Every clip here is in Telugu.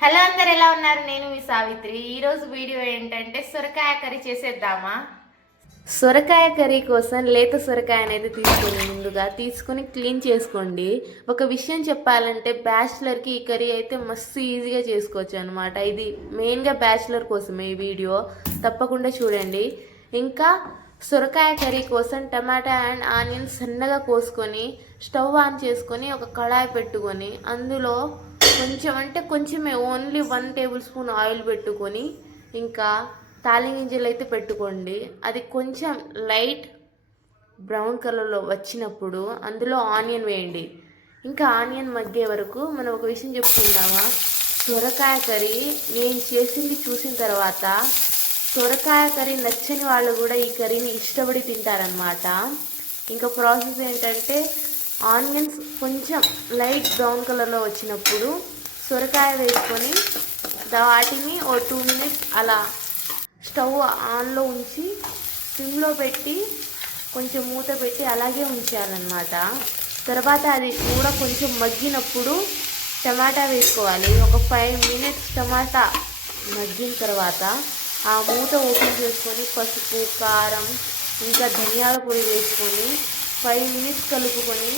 హలో అందరు ఎలా ఉన్నారు? నేను మీ సావిత్రి. ఈరోజు వీడియో ఏంటంటే సొరకాయ కర్రీ చేసేద్దామా? సొరకాయ కర్రీ కోసం లేత సొరకాయ అనేది తీసుకోండి ముందుగా తీసుకొని క్లీన్ చేసుకోండి. ఒక విషయం చెప్పాలంటే బ్యాచిలర్కి ఈ కర్రీ అయితే మస్తు ఈజీగా చేసుకోవచ్చు అనమాట ఇది మెయిన్గా బ్యాచిలర్ కోసమే ఈ వీడియో. తప్పకుండా చూడండి. ఇంకా సొరకాయ కర్రీ కోసం టమాటా అండ్ ఆనియన్ సన్నగా కోసుకొని స్టవ్ ఆన్ చేసుకొని ఒక కళాయి పెట్టుకొని అందులో కొంచెం అంటే కొంచెమే only one tablespoon oil పెట్టుకొని ఇంకా తాలిం గింజలు అయితే పెట్టుకోండి. అది కొంచెం లైట్ బ్రౌన్ కలర్లో వచ్చినప్పుడు అందులో ఆనియన్ వేయండి. ఇంకా ఆనియన్ మగ్గే వరకు మనం ఒక విషయం చెప్పుకుందామా? సొరకాయ కర్రీ నేను చేసింది చూసిన తర్వాత సొరకాయ కర్రీ నచ్చని వాళ్ళు కూడా ఈ కర్రీని ఇష్టపడి తింటారనమాట ఇంకా ప్రాసెస్ ఏంటంటే ఆనియన్స్ కొంచెం లైట్ బ్రౌన్ కలర్లో వచ్చినప్పుడు సొరకాయ వేసుకొని వాటిని ఓ టూ మినిట్స్ అలా స్టవ్ ఆన్లో ఉంచి సిమ్లో పెట్టి కొంచెం మూత పెట్టి అలాగే ఉంచాలన్నమాట. తర్వాత అది కూడా కొంచెం మగ్గినప్పుడు టమాటా వేసుకోవాలి. ఒక ఫైవ్ మినిట్స్ టమాటా మగ్గిన తర్వాత ఆ మూత ఓపెన్ చేసుకొని పసుపు కారం ఇంకా ధనియాల పొడి వేసుకొని ఫైవ్ మినిట్స్ కలుపుకొని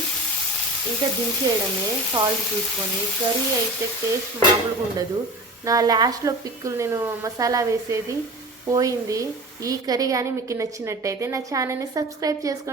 ఇంకా దించేయడమే సాల్ట్ చూసుకొని కర్రీ అయితే టేస్ట్ మామూలుగా ఉండదు. నా లాస్ట్లో పిక్కులు నేను మసాలా వేసేది పోయింది. ఈ కర్రీ కానీ మీకు నచ్చినట్టయితే నా ఛానల్ని సబ్స్క్రైబ్ చేసుకోండి.